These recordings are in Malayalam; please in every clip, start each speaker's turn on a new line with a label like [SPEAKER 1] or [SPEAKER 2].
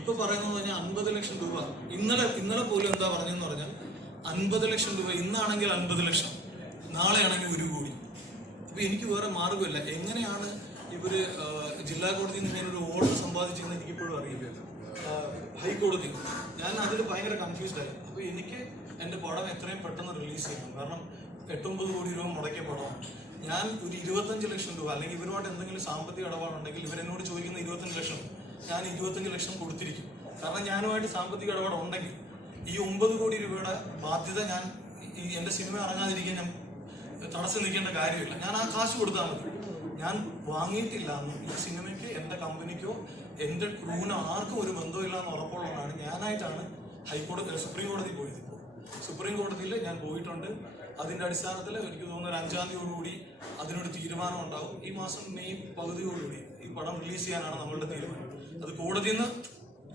[SPEAKER 1] ഇപ്പൊ പറയുന്നത് പറഞ്ഞാൽ അൻപത് ലക്ഷം രൂപ. ഇന്നലെ ഇന്നലെ പോലും എന്താ പറഞ്ഞെന്ന് പറഞ്ഞാൽ അൻപത് ലക്ഷം രൂപ. ഇന്നാണെങ്കിൽ അൻപത് ലക്ഷം. നാളെ ആണെങ്കിൽ ഒരു കോടി. അപ്പൊ എനിക്ക് വേറെ മാർഗമില്ല എങ്ങനെയാണ് ഇവർ ജില്ലാ കോടതിയിൽ നിന്ന് ഒരു ഓർഡർ സമ്പാദിച്ചതെന്ന് എനിക്കിപ്പോഴും അറിയില്ല. ഹൈക്കോടതി. ഞാൻ അതിൽ ഭയങ്കര കൺഫ്യൂസ്ഡ് ആയി. അപ്പൊ എനിക്ക് എന്റെ പടം എത്രയും പെട്ടെന്ന് റിലീസ് ചെയ്യണം. കാരണം എട്ടൊമ്പത് കോടി രൂപ മുടക്കിയ പടമാണ്. ഞാൻ ഒരു ഇരുപത്തഞ്ച് ലക്ഷം രൂപ അല്ലെങ്കിൽ ഇവരുമായിട്ട് എന്തെങ്കിലും സാമ്പത്തിക ഇടപാടുണ്ടെങ്കിൽ ഇവരെന്നോട് ചോദിക്കുന്ന ഇരുപത്തഞ്ച് ലക്ഷം ഞാൻ ഇരുപത്തഞ്ച് ലക്ഷം കൊടുത്തിരിക്കും. കാരണം ഞാനുമായിട്ട് സാമ്പത്തിക ഇടപാട് ഉണ്ടെങ്കിൽ ഈ ഒമ്പത് കോടി രൂപയുടെ ബാധ്യത ഞാൻ ഈ എന്റെ സിനിമ ഇറങ്ങാതിരിക്കാൻ ഞാൻ തടസ്സം നിൽക്കേണ്ട കാര്യമില്ല. ഞാൻ ആ കാശ് കൊടുത്താൽ മതി. ഞാൻ വാങ്ങിയിട്ടില്ല ഈ സിനിമയ്ക്ക് എന്റെ കമ്പനിക്കോ എന്റെ ക്രൂവിനോ ആർക്കും ഒരു ബന്ധമില്ല എന്ന് ഉറപ്പുള്ളതാണ് ഞാനായിട്ടാണ് ഹൈക്കോടതി സുപ്രീം കോടതി പോയത് സുപ്രീം കോടതിയിൽ ഞാൻ പോയിട്ടുണ്ട്. അതിന്റെ അടിസ്ഥാനത്തിൽ എനിക്ക് തോന്നുന്ന ഒരു അഞ്ചാം തീയതിയോടുകൂടി അതിനൊരു തീരുമാനം ഉണ്ടാകും ഈ മാസം മെയ് പകുതിയോടുകൂടി ഈ പടം റിലീസ് ചെയ്യാനാണ് നമ്മളുടെ തീരുമാനം. അത് കോടതിയിൽ നിന്ന്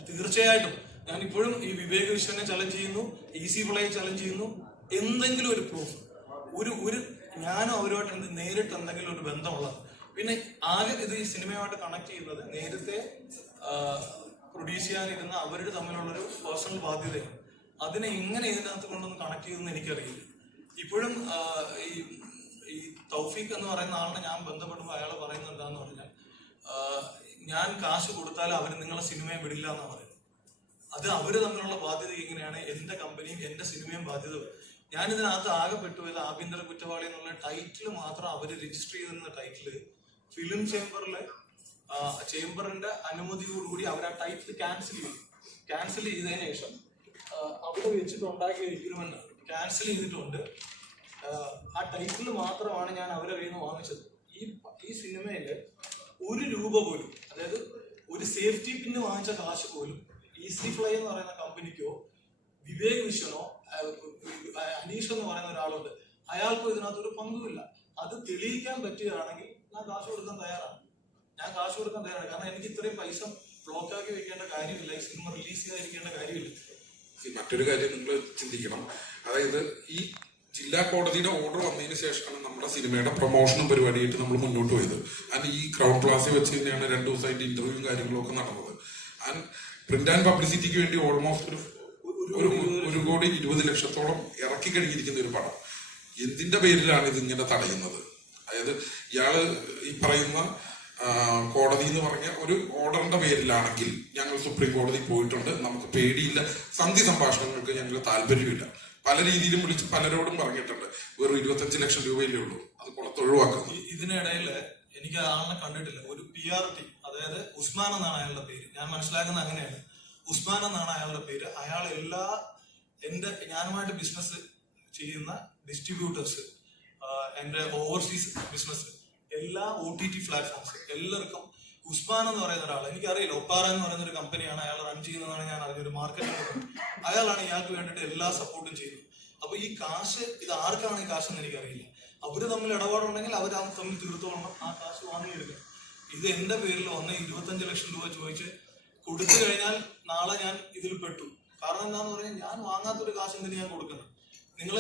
[SPEAKER 1] തീർച്ചയായിട്ടും ഞാൻ ഇപ്പോഴും ഈ വിവേക വിശ്വനെ ചലഞ്ച് ചെയ്യുന്നു എ സി പിള്ളയെ ചലഞ്ച് ചെയ്യുന്നു. എന്തെങ്കിലും ഒരു പ്രൂഫ് ഒരു ഒരു ഞാനും അവരുമായിട്ട് എന്ത് നേരിട്ട് എന്തെങ്കിലും ഒരു ബന്ധമുള്ള പിന്നെ ആകെ ഇത് ഈ സിനിമയുമായിട്ട് കണക്ട് ചെയ്യുന്നത് നേരത്തെ പ്രൊഡ്യൂസ് ചെയ്യാനിരുന്ന അവരുടെ തമ്മിലുള്ളൊരു പേഴ്സണൽ ബാധ്യതയാണ്. അതിനെ എങ്ങനെ ഇതിനകത്ത് കൊണ്ടൊന്ന് കണക്ട് ചെയ്തെന്ന് എനിക്കറിയില്ല. ഇപ്പോഴും ഈ ഈ തൗഫീഖ് എന്ന് പറയുന്ന ആളിനെ ഞാൻ ബന്ധപ്പെടുമ്പോൾ അയാൾ പറയുന്നത് എന്താന്ന് പറഞ്ഞാൽ ഞാൻ കാശ് കൊടുത്താൽ അവർ നിങ്ങളെ സിനിമയെ വിടില്ല എന്നാണ് പറയുന്നത്. അത് അവർ തമ്മിലുള്ള ബാധ്യത എങ്ങനെയാണ്? എന്റെ കമ്പനിയും എന്റെ സിനിമയും ബാധ്യത ഞാൻ ഇതിനകത്ത് ആകെ പെട്ടുപോയത് ആഭ്യന്തര കുറ്റവാളി എന്നുള്ള ടൈറ്റിൽ മാത്രം അവർ രജിസ്റ്റർ ചെയ്തിരുന്ന ടൈറ്റിൽ ഫിലിം ചേംബറിലെ ചേംബറിന്റെ അനുമതിയോടുകൂടി അവർ ആ ടൈറ്റിൽ ക്യാൻസൽ ചെയ്തു. ക്യാൻസൽ ചെയ്തതിനു ശേഷം അവിടെ വെച്ചിട്ട് എഗ്രിമെന്റ് ക്യാൻസൽ ചെയ്തിട്ടുണ്ട്. ആ, ടൈറ്റിൽ മാത്രമാണ് ഞാൻ അവരെ കയ്യിൽ നിന്ന് വാങ്ങിച്ചത്. ഈ ഈ സിനിമയിൽ ഒരു രൂപ പോലും അതായത് ഒരു സേഫ്റ്റി പിന്നെ വാങ്ങിച്ച കാശ് പോലും ഈസി ഫ്ലൈ എന്ന് പറയുന്ന കമ്പനിക്കോ വിവേക് ആ, അനീഷ് എന്ന് പറയുന്ന ഒരാളുണ്ട്. അയാൾക്കോ ഇതിനകത്ത് ഒരു പങ്കുമില്ല. അത് തെളിയിക്കാൻ പറ്റുകയാണെങ്കിൽ ഞാൻ കാശ് കൊടുക്കാൻ തയ്യാറാണ്. ഞാൻ കാശ് കൊടുക്കാൻ തയ്യാറാണ്. കാരണം എനിക്ക് ഇത്രയും പൈസ ബ്ലോക്ക് ആക്കി വെക്കേണ്ട കാര്യമില്ല. ഈ സിനിമ റിലീസ് ചെയ്യാതിരിക്കേണ്ട കാര്യമില്ല.
[SPEAKER 2] മറ്റൊരു കാര്യം നിങ്ങൾ ചിന്തിക്കണം. അതായത് ഈ ജില്ലാ കോടതിയുടെ ഓർഡർ വന്നതിന് ശേഷമാണ് നമ്മുടെ സിനിമയുടെ പ്രൊമോഷനും പരിപാടിയായിട്ട് നമ്മൾ മുന്നോട്ട് പോയത്. ആൻഡ് ഈ ക്രൗഡ് ക്ലാസ്സിൽ വെച്ച് തന്നെയാണ് രണ്ടു ദിവസമായിട്ട് ഇന്റർവ്യൂവും കാര്യങ്ങളും ഒക്കെ നടന്നത്. ആൻഡ് പ്രിന്റ് ആൻഡ് പബ്ലിസിറ്റിക്ക് വേണ്ടി ഓൾമോസ്റ്റ് ഒരു ഒരു ഒരു കോടി ഇരുപത് ലക്ഷത്തോളം ഇറക്കി കഴിഞ്ഞിരിക്കുന്ന ഒരു പടം. എന്തിന്റെ പേരിലാണ് ഇത് ഇങ്ങനെ തടയുന്നത്? അതായത് ഇയാൾ ഈ പറയുന്ന കോടതി എന്ന് പറഞ്ഞ ഒരു ഓർഡറിന്റെ പേരിലാണെങ്കിൽ ഞങ്ങൾ സുപ്രീം കോടതി പോയിട്ടുണ്ട്. നമുക്ക് പേടിയില്ല. സന്ധി സംഭാഷണങ്ങൾക്ക് ഞങ്ങൾക്ക് താല്പര്യമില്ല. പല രീതിയിലും വിളിച്ച് പലരോടും പറഞ്ഞിട്ടുണ്ട്. വെറും ഇരുപത്തഞ്ച് ലക്ഷം രൂപയിലേ ഉള്ളൂ. അത് കുളത്ത്
[SPEAKER 1] ഇതിനിടയിൽ എനിക്ക് ആളെ കണ്ടിട്ടില്ല. ഒരു പി ആർ ടി അതായത് ഉസ്മാൻ എന്നാണ് അയാളുടെ പേര്. ഞാൻ മനസ്സിലാക്കുന്ന അങ്ങനെയാണ്. ഉസ്മാൻ എന്നാണ് അയാളുടെ പേര്. അയാൾ എല്ലാ എന്റെ ഞാനുമായിട്ട് ബിസിനസ് ചെയ്യുന്ന ഡിസ്ട്രിബ്യൂട്ടേഴ്സ് എന്റെ ഓവർസീസ് ബിസിനസ് എല്ലാ ഒ ടി ടി പ്ലാറ്റ്ഫോംസ് എല്ലാവർക്കും ഉസ്മാൻ എന്ന് പറയുന്ന ഒരാൾ എനിക്കറിയില്ല ഒപ്പാറ എന്ന് പറയുന്ന ഒരു കമ്പനിയാണ് അയാൾ റൺ ചെയ്യുന്നതാണ് ഞാൻ അറിഞ്ഞൊരു മാർക്കറ്റിംഗ് അയാളാണ് ഇയാൾക്ക് വേണ്ടിയിട്ട് എല്ലാ സപ്പോർട്ടും ചെയ്യുന്നത്. അപ്പൊ ഈ കാശ് ഇത് ആർക്കാണ് ഈ കാശ് എന്ന് എനിക്കറിയില്ല. അവർ തമ്മിൽ ഇടപാടുണ്ടെങ്കിൽ അവർ ആ തമ്മിൽ തീർത്തോളണം. ആ കാശ് വാങ്ങിയെടുക്കണം. ഇത് എന്റെ പേരിൽ വന്ന് ഇരുപത്തഞ്ച് ലക്ഷം രൂപ ചോദിച്ച് കൊടുത്തു കഴിഞ്ഞാൽ നാളെ ഞാൻ ഇതിൽ പെട്ടു. കാരണം എന്താന്ന് പറഞ്ഞാൽ ഞാൻ വാങ്ങാത്തൊരു കാശ് എന്തിനു ഞാൻ കൊടുക്കുന്നത്? നിങ്ങൾ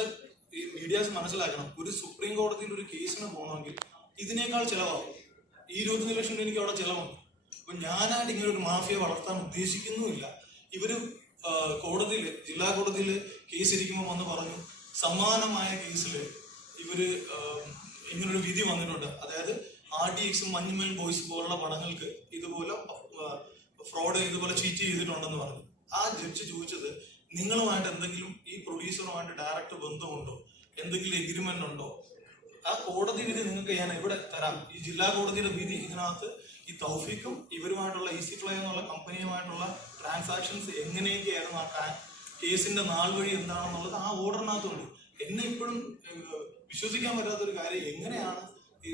[SPEAKER 1] ഈ മീഡിയാസ് മനസ്സിലാക്കണം. ഒരു സുപ്രീം കോടതിയിൽ ഒരു കേസിന് പോകണമെങ്കിൽ ഇതിനേക്കാൾ ചിലവാകും. ഈ ഇരുപത്തഞ്ച് ലക്ഷം എനിക്ക് അവിടെ ചിലവുണ്ട് അപ്പൊ ഞാനായിട്ട് ഇങ്ങനെ ഒരു മാഫിയ വളർത്താൻ ഉദ്ദേശിക്കുന്നുമില്ല. ഇവർ കോടതിയിൽ ജില്ലാ കോടതിയിൽ കേസ് ഇരിക്കുമ്പോൾ വന്ന് പറഞ്ഞു സമാനമായ കേസിൽ ഇവർ ഇങ്ങനൊരു വിധി വന്നിട്ടുണ്ട്. അതായത് ആർ ഡി എക്സും മഞ്ഞുമൽ ബോയ്സ് പോലുള്ള പടങ്ങൾക്ക് ഇതുപോലെ ഫ്രോഡ് ഇതുപോലെ ചീറ്റ് ചെയ്തിട്ടുണ്ടെന്ന് പറഞ്ഞു. ആ ജഡ്ജ് ചോദിച്ചത് നിങ്ങളുമായിട്ട് എന്തെങ്കിലും ഈ പ്രൊഡ്യൂസറുമായിട്ട് ഡയറക്റ്റ് ബന്ധമുണ്ടോ? എന്തെങ്കിലും എഗ്രിമെന്റ് ഉണ്ടോ? ആ കോടതി വിധി നിങ്ങൾക്ക് ഞാൻ ഇവിടെ തരാം. ഈ ജില്ലാ കോടതിയുടെ വിധി ഇതിനകത്ത് ഈ തൗഫീഖും ഇവരുമായിട്ടുള്ള ഈസി ഫ്ലൈ എന്നുള്ള കമ്പനിയുമായിട്ടുള്ള ട്രാൻസാക്ഷൻസ് എങ്ങനെയൊക്കെയായിരുന്നു ആ കേസിന്റെ നാൾ വഴി എന്താണെന്നുള്ളത് ആ ഓർഡറിനകത്തുണ്ട് എന്നെ ഇപ്പോഴും വിശ്വസിക്കാൻ പറ്റാത്തൊരു കാര്യം എങ്ങനെയാണ് ഈ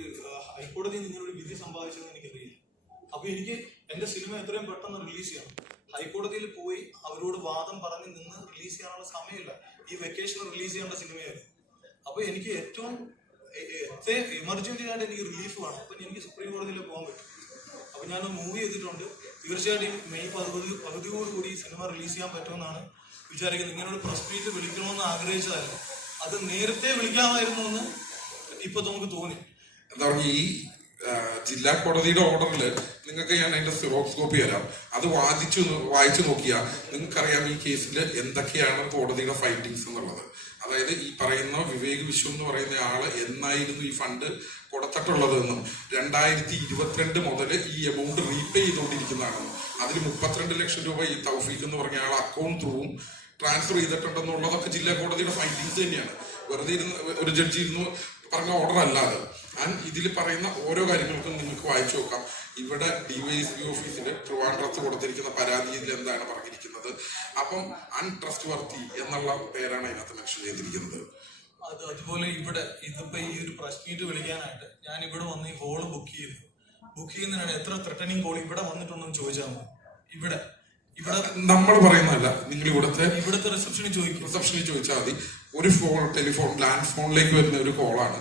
[SPEAKER 1] ഹൈക്കോടതി നിങ്ങളൊരു വിധി സമ്പാദിച്ചതെന്ന് എനിക്കറിയില്ല. അപ്പൊ എനിക്ക് എന്റെ സിനിമ എത്രയും പെട്ടെന്ന് റിലീസ് ചെയ്യണം. ഹൈക്കോടതിയിൽ പോയി അവരോട് വാദം പറഞ്ഞ് നിന്ന് റിലീസ് ചെയ്യാനുള്ള സമയമില്ല. ഈ വെക്കേഷൻ റിലീസ് ചെയ്യേണ്ട സിനിമയായിരുന്നു. അപ്പൊ എനിക്ക് ഏറ്റവും എമർജൻസി ആയിട്ട് എനിക്ക് റിലീഫ് വേണം. അപ്പം എനിക്ക് സുപ്രീം കോടതിയിൽ പോകാൻ പറ്റും. അപ്പം ഞാൻ മൂവി ചെയ്തിട്ടുണ്ട്. തീർച്ചയായിട്ടും മെയ് പകുതി പകുതിയോട് കൂടി ഈ സിനിമ റിലീസ് ചെയ്യാൻ പറ്റുമെന്നാണ് വിചാരിക്കുന്നത്. ഇങ്ങനെ ഒരു പ്രസ് മീറ്റ് വിളിക്കണമെന്ന് ആഗ്രഹിച്ചതല്ല. അത് നേരത്തെ വിളിക്കാമായിരുന്നു എന്ന് ഇപ്പൊ നമുക്ക് തോന്നി.
[SPEAKER 2] എന്താ പറഞ്ഞ ഈ ജില്ലാ കോടതിയുടെ ഓർഡറിൽ നിങ്ങൾക്ക് ഞാൻ അതിന്റെ സിറോക്സ് കോപ്പി തരാം. അത് വാദിച്ചു വായിച്ചു നോക്കിയാൽ നിങ്ങൾക്കറിയാം ഈ കേസിൽ എന്തൊക്കെയാണ് കോടതിയുടെ ഫൈൻഡിങ്സ് എന്നുള്ളത്. അതായത് ഈ പറയുന്ന വിവേക് വിശ്വം എന്ന് പറയുന്ന ആൾ എന്നായിരുന്നു ഈ ഫണ്ട് കൊടുത്തിട്ടുള്ളതെന്നും രണ്ടായിരത്തി ഇരുപത്തിരണ്ട് മുതൽ ഈ എമൗണ്ട് റീപേ ചെയ്തുകൊണ്ടിരിക്കുന്നതാണെന്നും അതിൽ മുപ്പത്തിരണ്ട് ലക്ഷം രൂപ ഈ തൗഫീഖ് എന്ന് പറഞ്ഞ ആൾ അക്കൗണ്ട് ത്രൂവും ട്രാൻസ്ഫർ ചെയ്തിട്ടുണ്ടെന്നുള്ളതൊക്കെ ജില്ലാ കോടതിയുടെ ഫൈൻഡിങ്സ് തന്നെയാണ്. വെറുതെ ഇരുന്ന് ഒരു ജഡ്ജി ഇരുന്ന് പറഞ്ഞ ഓർഡർ അല്ലാതെ. ആൻഡ് ഇതിൽ പറയുന്ന ഓരോ കാര്യങ്ങൾക്കും നിങ്ങൾക്ക് വായിച്ചു നോക്കാം. ഇവിടെ ഡിവൈഎസ്പി ഓഫീസിൽ ട്രിവാൻഡ്രത്ത് കൊടുത്തിരിക്കുന്ന പരാതിയിൽ എന്താണ് പറഞ്ഞിരിക്കുന്നത് അപ്പം അൺട്രസ്റ്റ് വർത്തി എന്നുള്ള പേരാണ് അതിനകത്ത് മെൻഷൻ ചെയ്തിരിക്കുന്നത്.
[SPEAKER 1] അത് അതുപോലെ ഇവിടെ ഇതിപ്പോ ഈ ഒരു പ്രസ് മീറ്റ് വിളിക്കാനായിട്ട് ഞാൻ ഇവിടെ വന്ന് ഈ ഹോൾ ബുക്ക് ചെയ്തു ബുക്ക് ചെയ്യുന്നതിനാണ് എത്ര ത്രെട്ടനിങ് കോൾ ഇവിടെ വന്നിട്ടുണ്ടെന്ന് ചോദിച്ചാൽ മതി. ഇവിടെ. ഇവിടെ
[SPEAKER 2] നമ്മൾ പറയുന്നതല്ല നിങ്ങൾ ഇവിടുത്തെ
[SPEAKER 1] ഇവിടുത്തെ റിസപ്ഷനിൽ ചോദിക്കും.
[SPEAKER 2] റിസപ്ഷനിൽ ചോദിച്ചാൽ മതി. ഒരു ഫോൺ ടെലിഫോൺ ലാൻഡ് ഫോണിലേക്ക് വരുന്ന ഒരു കോളാണ്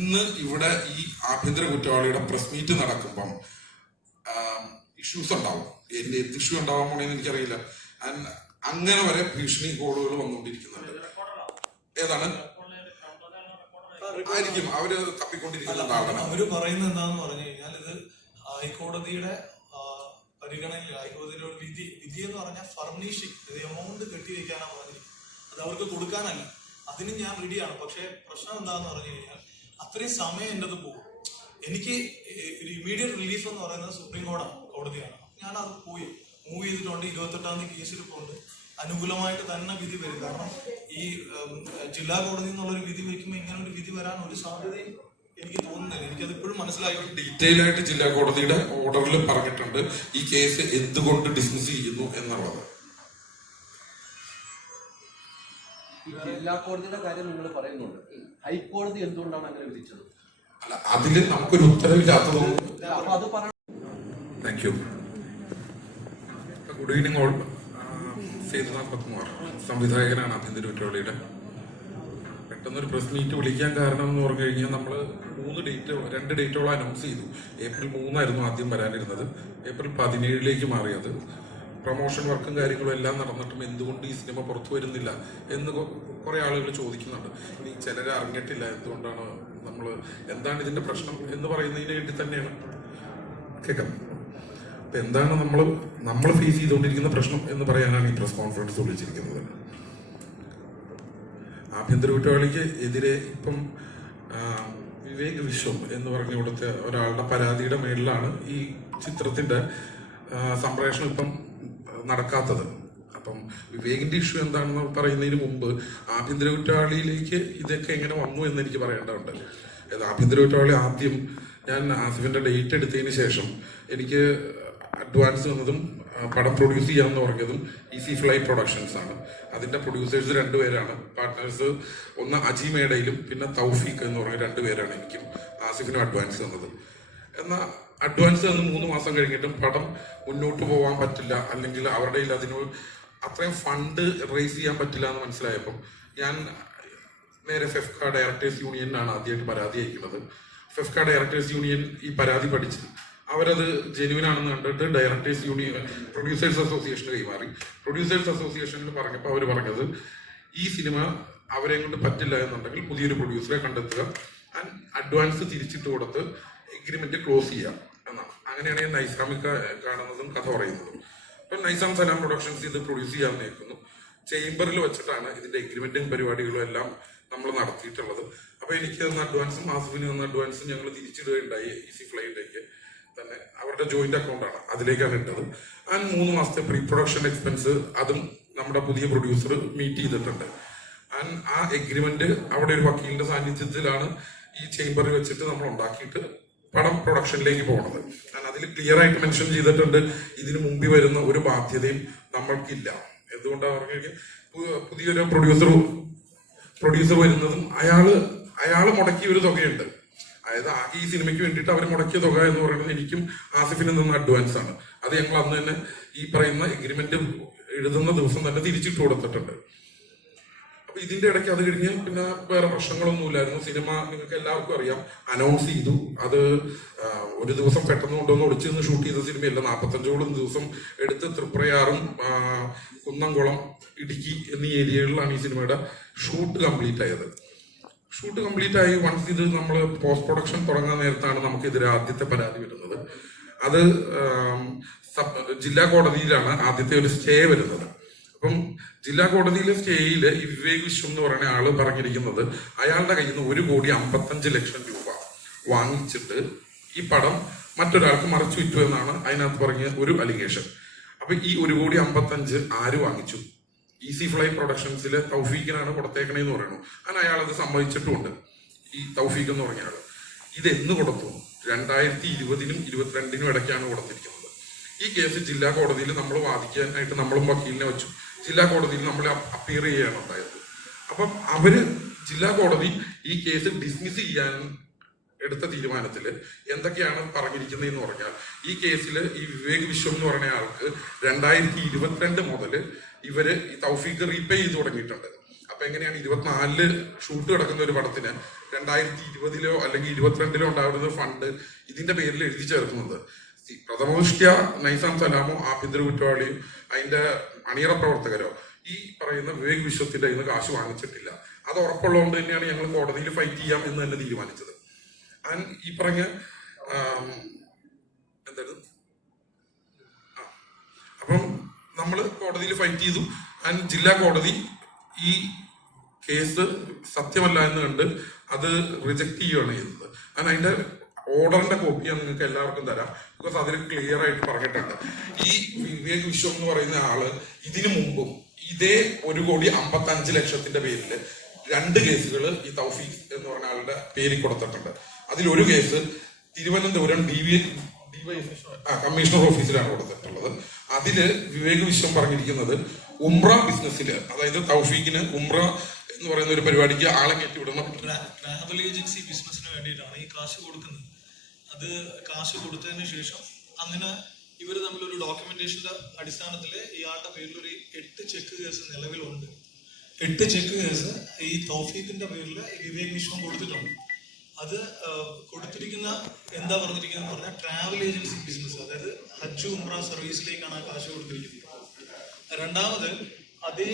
[SPEAKER 2] ഇന്ന് ഇവിടെ ഈ ആഭ്യന്തര കുറ്റവാളിയുടെ പ്രസ് മീറ്റ് നടക്കുമ്പം ഇഷ്യൂസ് ഉണ്ടാവും. എന്റെ എന്ത് ഇഷ്യൂ ഉണ്ടാവാൻ പോണെന്ന് എനിക്കറിയില്ല. അങ്ങനെ വരെ ഭീഷണി കോളുകൾ വന്നുകൊണ്ടിരിക്കുന്നുണ്ട്. ഏതാണ്? ആയിരിക്കും. അവർ തപ്പിക്കൊണ്ടിരിക്കുന്ന
[SPEAKER 1] അവർ പറയുന്നത് എന്താന്ന് പറഞ്ഞു കഴിഞ്ഞാൽ ഇത് ഹൈക്കോടതിയുടെ പരിഗണനയിൽ ഹൈക്കോടതിയുടെ ഒരു വിധി വിധി എന്ന് പറഞ്ഞാൽ ഫർണിഷിംഗ് ഇത് എമൗണ്ട് കെട്ടിവെക്കാനാണ് പറഞ്ഞിരിക്കുന്നത്. അത് അവർക്ക് കൊടുക്കാനല്ല. അതിന് ഞാൻ റെഡിയാണ്. പക്ഷേ പ്രശ്നം എന്താന്ന് പറഞ്ഞു കഴിഞ്ഞാൽ അത്രയും സമയം എന്റെ അത് പോകും. എനിക്ക് ഒരു ഇമീഡിയറ്റ് റിലീഫ് എന്ന് പറയുന്നത് സുപ്രീം കോടതി കോടതിയാണ്. ഞാൻ അത് പോയി. മൂവ് ചെയ്തിട്ടുണ്ട്. ഇരുപത്തെട്ടാം തീയതി കേസിലിട്ടുണ്ട് അനുകൂലമായിട്ട് തന്നെ വിധി വരും. കാരണം ഈ ജില്ലാ കോടതി എന്നുള്ളൊരു വിധി വയ്ക്കുമ്പോൾ ഇങ്ങനെ ഒരു വിധി വരാൻ ഒരു സാധ്യതയും എനിക്ക് തോന്നുന്നില്ല. എനിക്കത് ഇപ്പോഴും മനസ്സിലായിട്ടുണ്ട്.
[SPEAKER 2] ഡീറ്റെയിൽ ആയിട്ട് ജില്ലാ കോടതിയുടെ ഓർഡറിൽ പറഞ്ഞിട്ടുണ്ട്. ഈ കേസ് എന്തുകൊണ്ട് ഡിസ്മിസ് ചെയ്യുന്നു എന്നുള്ളത്.
[SPEAKER 3] ഈ ജില്ലാ കോടതിയുടെ കാര്യം നിങ്ങൾ പറയുന്നുണ്ട്. ഹൈക്കോടതി എന്തുകൊണ്ടാണ് അങ്ങനെ വിധിച്ചത്?
[SPEAKER 2] അല്ല അതിൽ നമുക്കൊരു ഉത്തരവില്ലാത്തതൊന്നും
[SPEAKER 3] അപ്പൊ അത് പറ
[SPEAKER 2] thank you good evening all Sethunath Padmakumar സംവിധായകനാണ് ആഭ്യന്തര കുറ്റവാളിയുടെ പെട്ടെന്നൊരു പ്രസ് മീറ്റ് വിളിക്കാൻ കാരണം എന്ന് പറഞ്ഞു കഴിഞ്ഞാൽ നമ്മൾ മൂന്ന് ഡേറ്റ് രണ്ട് ഡേറ്റോളം അനൗൺസ് ചെയ്തു. ഏപ്രിൽ മൂന്നായിരുന്നു ആദ്യം വരാനിരുന്നത്. ഏപ്രിൽ പതിനേഴിലേക്ക് മാറിയത്. പ്രൊമോഷൻ വർക്കും കാര്യങ്ങളും എല്ലാം നടന്നിട്ടും എന്തുകൊണ്ട് ഈ സിനിമ പുറത്തു വരുന്നില്ല എന്ന് കുറെ ആളുകൾ ചോദിക്കുന്നുണ്ട്. ഇനി ചിലർ അറിഞ്ഞിട്ടില്ല എന്തുകൊണ്ടാണ് നമ്മൾ എന്താണ് ഇതിന്റെ പ്രശ്നം എന്ന് പറയുന്നതിന് വേണ്ടി തന്നെയാണ്. കേൾക്കാം. അപ്പൊ എന്താണ് നമ്മൾ നമ്മൾ ഫേസ് ചെയ്തുകൊണ്ടിരിക്കുന്ന പ്രശ്നം എന്ന് പറയാനാണ് ഈ പ്രസ് കോൺഫറൻസ് വിളിച്ചിരിക്കുന്നത് ആഭ്യന്തര കുറ്റവാളിക്ക് എതിരെ ഇപ്പം വിവേക് വിശ്വം എന്ന് പറഞ്ഞ ഇവിടുത്തെ ഒരാളുടെ പരാതിയുടെ മേളിലാണ് ഈ ചിത്രത്തിന്റെ സംപ്രേഷണം ഇപ്പം നടക്കാത്തത്. അപ്പം വിവേകിന്റെ ഇഷ്യൂ എന്താണെന്ന് പറയുന്നതിന് മുമ്പ് ആഭ്യന്തര കുറ്റവാളിയിലേക്ക് ഇതൊക്കെ എങ്ങനെ വന്നു എന്ന് എനിക്ക് പറയേണ്ടതുണ്ട്. ആഭ്യന്തര കുറ്റവാളി ആദ്യം ഞാൻ ആസിഫിന്റെ ഡേറ്റ് എടുത്തതിന് ശേഷം എനിക്ക് അഡ്വാൻസ് വന്നതും ആ, പടം പ്രൊഡ്യൂസ് ചെയ്യാമെന്ന് പറഞ്ഞതും ഈസി ഫ്ലൈ പ്രൊഡക്ഷൻസ് ആണ്. അതിന്റെ പ്രൊഡ്യൂസേഴ്സ് രണ്ടുപേരാണ്. പാർട്ട്നേഴ്സ് ഒന്ന് അജി മേഡയിലും പിന്നെ തൗഫീഖ് എന്ന് പറഞ്ഞ രണ്ടുപേരാണ് എനിക്കും ആസിഫിനും അഡ്വാൻസ് തന്നത്. എന്നാൽ അഡ്വാൻസ് തന്ന് മൂന്ന് മാസം കഴിഞ്ഞിട്ടും പടം മുന്നോട്ട് പോകാൻ പറ്റില്ല. അല്ലെങ്കിൽ അവരുടെ കയ്യിൽ അതിന് അത്രയും ഫണ്ട് റേസ് ചെയ്യാൻ പറ്റില്ല എന്ന് മനസ്സിലായപ്പോൾ ഞാൻ നേരെ ഫെഫ്ക ഡയറക്ടേഴ്സ് യൂണിയനാണ് ആദ്യമായിട്ട് പരാതി അയക്കുന്നത്. ഫെഫ്ക ഡയറക്ടേഴ്സ് യൂണിയൻ ഈ പരാതി പഠിച്ച് അവരത് ജെനുവിൻ ആണെന്ന് കണ്ടിട്ട് ഡയറക്ടേഴ്സ് യൂണിയൻ പ്രൊഡ്യൂസേഴ്സ് അസോസിയേഷന് കൈമാറി. പ്രൊഡ്യൂസേഴ്സ് അസോസിയേഷനിൽ പറഞ്ഞപ്പോൾ അവർ പറഞ്ഞത് ഈ സിനിമ അവരെ കൊണ്ട് പറ്റില്ല എന്നുണ്ടെങ്കിൽ പുതിയൊരു പ്രൊഡ്യൂസറെ കണ്ടെത്തുക ആൻഡ് അഡ്വാൻസ് തിരിച്ചിട്ട് കൊടുത്ത് എഗ്രിമെന്റ് ക്ലോസ് ചെയ്യാം എന്നാണ്. അങ്ങനെയാണ് നൈസാമിക്ക കാണുന്നതും കഥ പറയുന്നതും. അപ്പം നൈസാം സലാം പ്രൊഡക്ഷൻസ് ഇത് പ്രൊഡ്യൂസ് ചെയ്യാൻ നിൽക്കുന്നു. ചേംബറിൽ വെച്ചിട്ടാണ് ഇതിന്റെ എഗ്രിമെന്റും പരിപാടികളും എല്ലാം നമ്മൾ നടത്തിയിട്ടുള്ളത്. അപ്പൊ എനിക്ക് അഡ്വാൻസും തന്ന അഡ്വാൻസും ഞങ്ങൾ തിരിച്ചിടുകയുണ്ടായി ഈസി ഫ്ലൈയിലേക്ക് തന്നെ അവരുടെ ജോയിന്റ് അക്കൗണ്ടാണ് അതിലേക്കാണ് ഇട്ടത്. ആൻഡ് മൂന്ന് മാസത്തെ പ്രീ പ്രൊഡക്ഷൻ എക്സ്പെൻസ് അതും നമ്മുടെ പുതിയ പ്രൊഡ്യൂസർ മീറ്റ് ചെയ്തിട്ടുണ്ട്. ആൻഡ് ആ എഗ്രിമെന്റ് അവിടെ ഒരു വക്കീലിന്റെ സാന്നിധ്യത്തിലാണ് ഈ ചേംബറിൽ വെച്ചിട്ട് നമ്മൾ ഉണ്ടാക്കിയിട്ട് പടം പ്രൊഡക്ഷനിലേക്ക് പോകണത് ഞാൻ അതിൽ ക്ലിയർ ആയിട്ട് മെൻഷൻ ചെയ്തിട്ടുണ്ട് ഇതിനു മുമ്പിൽ വരുന്ന ഒരു ബാധ്യതയും നമ്മൾക്കില്ല. എന്തുകൊണ്ടാണ് പറഞ്ഞു പുതിയൊരു പ്രൊഡ്യൂസർ പ്രൊഡ്യൂസർ വരുന്നതും അയാൾ അയാൾ മുടക്കിയ ഒരു തുകയുണ്ട്. അതായത് ഈ സിനിമയ്ക്ക് വേണ്ടിയിട്ട് അവർ മുടക്കിയ തുക എന്ന് പറയുന്നത് എനിക്കും ആസിഫിനും നിന്ന് അഡ്വാൻസ് ആണ്. അത് ഞങ്ങൾ അന്ന് തന്നെ ഈ പറയുന്ന എഗ്രിമെന്റ് എഴുതുന്ന ദിവസം തന്നെ തിരിച്ചിട്ട് കൊടുത്തിട്ടുണ്ട്. അപ്പൊ ഇതിന്റെ ഇടയ്ക്ക് അത് കഴിഞ്ഞ് പിന്നെ വേറെ പ്രശ്നങ്ങളൊന്നും ഇല്ലായിരുന്നു. സിനിമ നിങ്ങൾക്ക് എല്ലാവർക്കും അറിയാം. അനൗൺസ് ചെയ്തു. അത് ഒരു ദിവസം പെട്ടെന്ന് കൊണ്ടുവന്ന് ഒളിച്ചു നിന്ന് ഷൂട്ട് ചെയ്ത സിനിമയല്ല. നാൽപ്പത്തഞ്ചോളം ദിവസം എടുത്ത് തൃപ്രയാറും കുന്നംകുളം ഇടുക്കി എന്നീ ഏരിയകളിലാണ് ഈ സിനിമയുടെ ഷൂട്ട് കംപ്ലീറ്റ് ആയത്. ഷൂട്ട് കംപ്ലീറ്റ് ആയി വൺസ് ഇത് നമ്മൾ പോസ്റ്റ് പ്രൊഡക്ഷൻ തുടങ്ങാൻ നേരത്താണ് നമുക്കെതിരെ ആദ്യത്തെ പരാതി വരുന്നത്. അത് ജില്ലാ കോടതിയിലാണ് ആദ്യത്തെ ഒരു സ്റ്റേ വരുന്നത്. അപ്പം ജില്ലാ കോടതിയിലെ സ്റ്റേയിൽ ഈ വിവേക് വിശ്വം എന്ന് പറയുന്ന ആൾ പറഞ്ഞിരിക്കുന്നത് അയാളുടെ കയ്യിൽ നിന്ന് ഒരു കോടി അമ്പത്തഞ്ച് ലക്ഷം രൂപ വാങ്ങിച്ചിട്ട് ഈ പടം മറ്റൊരാൾക്ക് മറച്ചു വിറ്റു എന്നാണ് അതിനകത്ത് പറഞ്ഞ ഒരു അലിഗേഷൻ അപ്പൊ ഈ ഒരു കോടി അമ്പത്തഞ്ച് ആര് വാങ്ങിച്ചു? ഈസി ഫ്ലൈ പ്രൊഡക്ഷൻസിൽ തൗഫീഖിനാണ് കൊടുത്തേക്കണേന്ന് പറയുന്നു. അങ്ങനെ അയാൾ അത് സമ്മതിച്ചിട്ടുമുണ്ട്. ഈ തൗഫീഖ് എന്ന് പറഞ്ഞ ആൾ. ഇത് എന്ന് കൊടുത്തു? രണ്ടായിരത്തി ഇരുപതിനും ഇരുപത്തിരണ്ടിനും ഇടയ്ക്കാണ് കൊടുത്തിരിക്കുന്നത്. ഈ കേസ് ജില്ലാ കോടതിയിൽ നമ്മൾ വാദിക്കാനായിട്ട് നമ്മളും വക്കീലിനെ വെച്ചു. ജില്ലാ കോടതിയിൽ നമ്മൾ അപ്പീർ ചെയ്യാണ് ഉണ്ടായത്. അപ്പം അവർ ജില്ലാ കോടതി ഈ കേസ് ഡിസ്മിസ് ചെയ്യാൻ എടുത്ത തീരുമാനത്തിൽ എന്തൊക്കെയാണ് പറഞ്ഞിരിക്കുന്നതെന്ന് പറഞ്ഞാൽ ഈ കേസിൽ ഈ വിവേക് വിശ്വം എന്ന് പറയുന്ന ആൾക്ക് രണ്ടായിരത്തി ഇരുപത്തിരണ്ട് മുതൽ ഇവർ ഈ തൗഫീഖ് റീപേ ചെയ്ത് തുടങ്ങിയിട്ടുണ്ട്. അപ്പൊ എങ്ങനെയാണ് ഇരുപത്തിനാലിൽ ഷൂട്ട് കിടക്കുന്ന ഒരു പടത്തിന് രണ്ടായിരത്തി ഇരുപതിലോ അല്ലെങ്കിൽ ഇരുപത്തിരണ്ടിലോ ഉണ്ടാവുന്ന ഫണ്ട് ഇതിന്റെ പേരിൽ എഴുതി ചേർക്കുന്നത്? പ്രഥമദൃഷ്ട്യ നൈസാം സലാമോ ആഭ്യന്തര കുറ്റവാളിയും അതിന്റെ അണിയറ പ്രവർത്തകരോ? ഈ പറയുന്ന വിവേക് വിശ്വത്തിന്റെ ഇന്ന് കാശ് വാങ്ങിച്ചിട്ടില്ല. അത് ഉറപ്പുള്ളതുകൊണ്ട് തന്നെയാണ് ഞങ്ങൾ കോടതിയിൽ ഫൈറ്റ് ചെയ്യാം എന്ന് തന്നെ തീരുമാനിച്ചത്. ഈ പറഞ്ഞ ആം, എന്തായിരുന്നു ആ. അപ്പം നമ്മൾ കോടതിയിൽ ഫൈറ്റ് ചെയ്തു. ആൻഡ് ജില്ലാ കോടതി ഈ കേസ് സത്യമല്ല എന്ന് കണ്ട് അത് റിജക്ട് ചെയ്യുകയാണ് ചെയ്തത്. ആൻഡ് അതിന്റെ ഓർഡറിന്റെ കോപ്പി ഞാൻ നിങ്ങൾക്ക് എല്ലാവർക്കും തരാം. ബിക്കോസ് അതിൽ ക്ലിയർ ആയിട്ട് പറഞ്ഞിട്ടുണ്ട്. ഈ വിവേക് വിശ്വം എന്ന് പറയുന്ന ആൾ ഇതിനു മുമ്പും ഇതേ ഒരു കോടി അമ്പത്തഞ്ച് ലക്ഷത്തിന്റെ പേരിൽ രണ്ട് കേസുകൾ ഈ തൗഫീഖ് എന്ന് പറഞ്ഞ ആളുടെ പേരിൽ കൊടുത്തിട്ടുണ്ട്. അതിലൊരു കേസ് തിരുവനന്തപുരം ഡി വി ആ കമ്മീഷണർ ഓഫീസിലാണ് കൊടുത്തിട്ടുള്ളത്. അതിൽ വിവേക് വിശ്വം പറഞ്ഞിരിക്കുന്നത് ഉംറ ബിസിനസ്സിൽ അതായത് തൗഫീഖിന് ഉംറ എന്ന് പറയുന്ന ഒരു പരിപാടിക്ക് ആളെ കയറ്റിവിടണം
[SPEAKER 1] ട്രാവൽ ഏജൻസി ബിസിനസ്സിന് വേണ്ടിയിട്ടാണ് ഈ കാശ് കൊടുക്കുന്നത്. അത് കാശ് കൊടുത്തതിന് ശേഷം അങ്ങനെ ഇവർ തമ്മിൽ ഒരു ഡോക്യുമെന്റേഷന്റെ അടിസ്ഥാനത്തിൽ ഇയാളുടെ പേരിൽ ഒരു എട്ട് ചെക്ക് കേസ് നിലവിലുണ്ട്. എട്ട് ചെക്ക് കേസ് ഈ തൗഫീഖിന്റെ പേരിൽ വിവേക് വിശ്വം കൊടുത്തിട്ടുണ്ട്. അത് കൊടുത്തിരിക്കുന്ന എന്താ പറഞ്ഞിരിക്കുന്നത് പറഞ്ഞാൽ ട്രാവൽ ഏജൻസി ബിസിനസ് അതായത് ഹജ്ജ് ഉംറ സർവീസിലേക്കാണ് ആ കാശ് കൊടുത്തിരിക്കുന്നത്. രണ്ടാമത് അതേ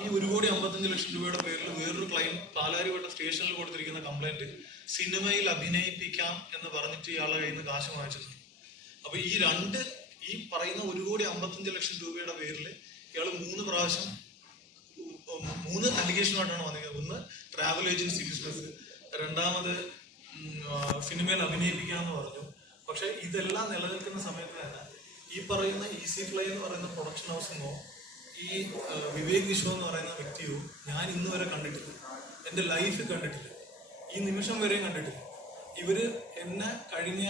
[SPEAKER 1] ഈ ഒരു കോടി അമ്പത്തഞ്ച് ലക്ഷം രൂപയുടെ പേരിൽ വേറൊരു ക്ലൈം പാലാരിവട്ട സ്റ്റേഷനിൽ കൊടുത്തിരിക്കുന്ന കംപ്ലൈന്റ് സിനിമയിൽ അഭിനയിപ്പിക്കാം എന്ന് പറഞ്ഞിട്ട് ഇയാളെ കയ്യിൽ നിന്ന് കാശ് വാങ്ങിച്ചിട്ടുണ്ട്. അപ്പൊ ഈ രണ്ട് ഈ പറയുന്ന ഒരു കോടി അമ്പത്തഞ്ച് ലക്ഷം രൂപയുടെ പേരിൽ ഇയാൾ മൂന്ന് പ്രാവശ്യം മൂന്ന് അലിഗേഷനുമായിട്ടാണ് വന്നിരിക്കുന്നത്. ഒന്ന് ട്രാവൽ ഏജൻസി ബിസിനസ് രണ്ടാമത് സിനിമയിൽ അഭിനയിപ്പിക്കാന്ന് പറഞ്ഞു. പക്ഷെ ഇതെല്ലാം നിലനിൽക്കുന്ന സമയത്ത് തന്നെ ഈ പറയുന്ന ഈസി ഫ്ലൈ എന്ന് പറയുന്ന പ്രൊഡക്ഷൻ ഹൗസിനോ ഈ വിവേക് വിശ്വ എന്ന് പറയുന്ന വ്യക്തിയോ ഞാൻ ഇന്ന് വരെ കണ്ടിട്ടില്ല. എന്റെ ലൈഫ് കണ്ടിട്ടില്ല. ഈ നിമിഷം വരെയും കണ്ടിട്ടില്ല. ഇവർ എന്നെ കഴിഞ്ഞ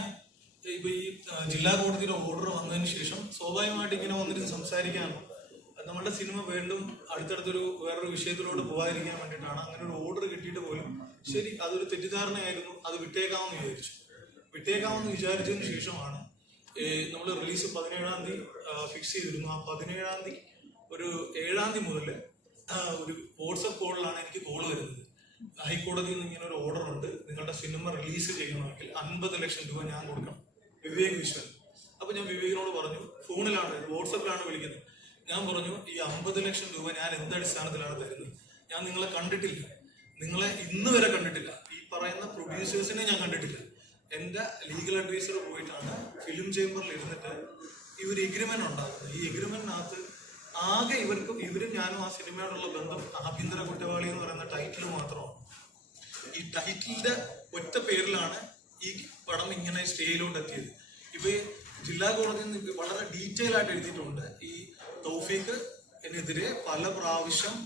[SPEAKER 1] ഇപ്പൊ ഈ ജില്ലാ കോടതിയുടെ ഓർഡർ വന്നതിന് ശേഷം സ്വാഭാവികമായിട്ട് ഇങ്ങനെ വന്നിട്ട് സംസാരിക്കാനോ നമ്മുടെ സിനിമ വീണ്ടും അടുത്തടുത്തൊരു വേറൊരു വിഷയത്തിലോട്ട് പോകാതിരിക്കാൻ വേണ്ടിയിട്ടാണ് അങ്ങനെ ഒരു ഓർഡർ കിട്ടിയിട്ട് പോലും ശരി അതൊരു തെറ്റിദ്ധാരണയായിരുന്നു അത് വിട്ടേക്കാമെന്ന് വിചാരിച്ചു. വിട്ടേക്കാമെന്ന് വിചാരിച്ചതിന് ശേഷമാണ് നമ്മൾ റിലീസ് പതിനേഴാം തീയതി ഫിക്സ് ചെയ്തിരുന്നു. ആ പതിനേഴാം തീയതി ഒരു ഏഴാം തീയതി മുതൽ ഒരു വാട്സപ്പ് കോളിലാണ് എനിക്ക് കോൾ വരുന്നത്. ഹൈക്കോടതിയിൽ നിന്ന് ഇങ്ങനെ ഒരു ഓർഡർ ഉണ്ട്. നിങ്ങളുടെ സിനിമ റിലീസ് ചെയ്യണമെങ്കിൽ അൻപത് ലക്ഷം രൂപ ഞാൻ കൊടുക്കണം. വിവേക് വിശ്വൻ അപ്പൊ ഞാൻ വിവേകിനോട് പറഞ്ഞു ഫോണിലാണ് വാട്സപ്പിലാണ് വിളിക്കുന്നത്. ഞാൻ പറഞ്ഞു ഈ അമ്പത് ലക്ഷം രൂപ ഞാൻ എന്ത് അടിസ്ഥാനത്തിലാണ് തരുന്നത്? ഞാൻ നിങ്ങളെ കണ്ടിട്ടില്ല. നിങ്ങളെ ഇന്ന് വരെ കണ്ടിട്ടില്ല. ഈ പറയുന്ന പ്രൊഡ്യൂസേഴ്സിനെ ഞാൻ കണ്ടിട്ടില്ല. എന്റെ ലീഗൽ അഡ്വൈസർ പോയിട്ടാണ് ഫിലിം ചേംബറിൽ ഇരുന്നിട്ട് ഈ ഒരു എഗ്രിമെന്റ് ഉണ്ടാക്കുന്നത്. ഈ എഗ്രിമെന്റിനകത്ത് ആകെ ഇവർക്കും ഇവരും ഞാനും ആ സിനിമയോടുള്ള ബന്ധം ആഭ്യന്തര കുറ്റവാളി എന്ന് പറയുന്ന ടൈറ്റിൽ മാത്രമാണ്. ഈ ടൈറ്റിലിന്റെ ഒറ്റ പേരിലാണ് ഈ പടം ഇങ്ങനെ സ്റ്റേയിലോട്ട് എത്തിയത്. ഇപ്പൊ ജില്ലാ കോടതിയിൽ നിന്ന് വളരെ ഡീറ്റെയിൽ ആയിട്ട് എഴുതിയിട്ടുണ്ട്. ഈ തൗഫീഖ് എതിരെ പല പ്രാവശ്യം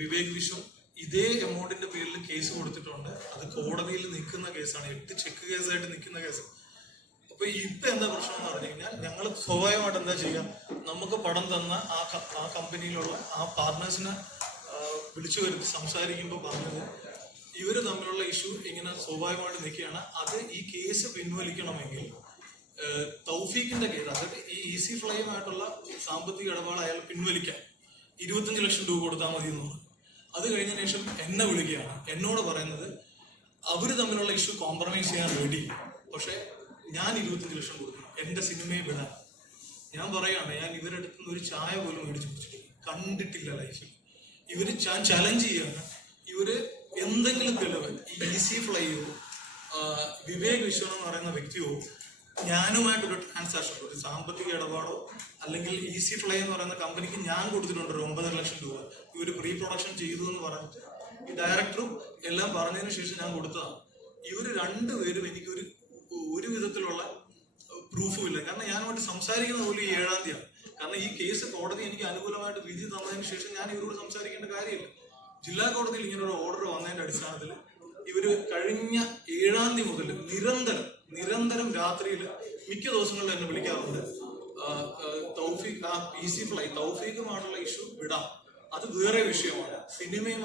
[SPEAKER 1] വിവേക് വിശ്വം ഇതേ എമൗണ്ടിന്റെ പേരിൽ കേസ് കൊടുത്തിട്ടുണ്ട്. അത് കോടതിയിൽ നിൽക്കുന്ന കേസാണ്. എട്ട് ചെക്ക് കേസായിട്ട് നിൽക്കുന്ന കേസ്. അപ്പൊ ഇപ്പൊ എന്താ പ്രശ്നം എന്ന് പറഞ്ഞു കഴിഞ്ഞാൽ ഞങ്ങൾ സ്വാഭാവികമായിട്ട് എന്താ ചെയ്യാം നമുക്ക് പണം തന്ന ആ ആ കമ്പനിയിലുള്ള ആ പാർട്ട്നേഴ്സിനെ വിളിച്ചു വരുത്തി സംസാരിക്കുമ്പോൾ പറഞ്ഞത് ഇവർ തമ്മിലുള്ള ഇഷ്യൂ ഇങ്ങനെ സ്വാഭാവികമായിട്ട് നിൽക്കുകയാണ്. അത് ഈ കേസ് പിൻവലിക്കണമെങ്കിൽ തൗഫീഖിന്റെ കേസ് അതായത് ഈ ഈസി ഫ്ലൈയുമായിട്ടുള്ള സാമ്പത്തിക ഇടപാട് അയാൾ പിൻവലിക്കാൻ ഇരുപത്തഞ്ച് ലക്ഷം രൂപ കൊടുത്താൽ മതി എന്ന് പറഞ്ഞു. അത് കഴിഞ്ഞ ശേഷം എന്നെ വിളിക്കുകയാണ്. എന്നോട് പറയുന്നത് അവർ തമ്മിലുള്ള ഇഷ്യൂ കോംപ്രമൈസ് ചെയ്യാൻ റെഡി പക്ഷെ ഞാൻ ഇരുപത്തഞ്ച് ലക്ഷം കൊടുക്കണം എന്റെ സിനിമയെ വിടാൻ. ഞാൻ പറയാണ് ഞാൻ ഇവരുടെ അടുത്ത് ഒരു ചായ പോലും മേടിച്ചു കുടിച്ചിട്ടില്ല. കണ്ടിട്ടില്ല ലൈഫിൽ ഇവർ ഞാൻ ചലഞ്ച് ചെയ്യാണ് ഇവർ എന്തെങ്കിലും തെളിവ് ഈ ഈസി ഫ്ലൈയോ വിവേക് വിശ്വൻ എന്ന് പറയുന്ന വ്യക്തിയോ ഞാനുമായിട്ടൊരു ട്രാൻസാക്ഷൻ ഒരു സാമ്പത്തിക ഇടപാടോ അല്ലെങ്കിൽ ഈസി ഫ്ലൈ എന്ന് പറയുന്ന കമ്പനിക്ക് ഞാൻ കൊടുത്തിട്ടുണ്ട് ഒരു ഒമ്പതര ലക്ഷം രൂപ. ഇവർ പ്രീ പ്രൊഡക്ഷൻ ചെയ്തു എന്ന് പറഞ്ഞിട്ട് ഈ ഡയറക്ടറും എല്ലാം പറഞ്ഞതിന് ശേഷം ഞാൻ കൊടുത്തതാണ്. ഇവർ രണ്ടുപേരും എനിക്കൊരു ഒരു വിധത്തിലുള്ള പ്രൂഫും ഇല്ല. കാരണം ഞാനുമായിട്ട് സംസാരിക്കുന്ന പോലും ഈ ഏഴാം തീയതിയാണ്. കാരണം ഈ കേസ് കോടതി എനിക്ക് അനുകൂലമായിട്ട് വിധി തന്നതിന് ശേഷം ഞാൻ ഇവരോട് സംസാരിക്കേണ്ട കാര്യമില്ല. ജില്ലാ കോടതിയിൽ ഇങ്ങനെ ഒരു ഓർഡർ വന്നതിന്റെ അടിസ്ഥാനത്തിൽ ഇവർ കഴിഞ്ഞ ഏഴാം തീയതി മുതൽ നിരന്തരം നിരന്തരം രാത്രിയിൽ മിക്ക ദിവസങ്ങളിലും എന്നെ വിളിക്കാറുണ്ട്. തൗഫീഖ് ആ പി സി ഫ്ലൈ തൗഫീഖുമായിട്ടുള്ള ഇഷ്യൂ വിടാം. അത് വേറെ വിഷയമാണ്. സിനിമയുമായി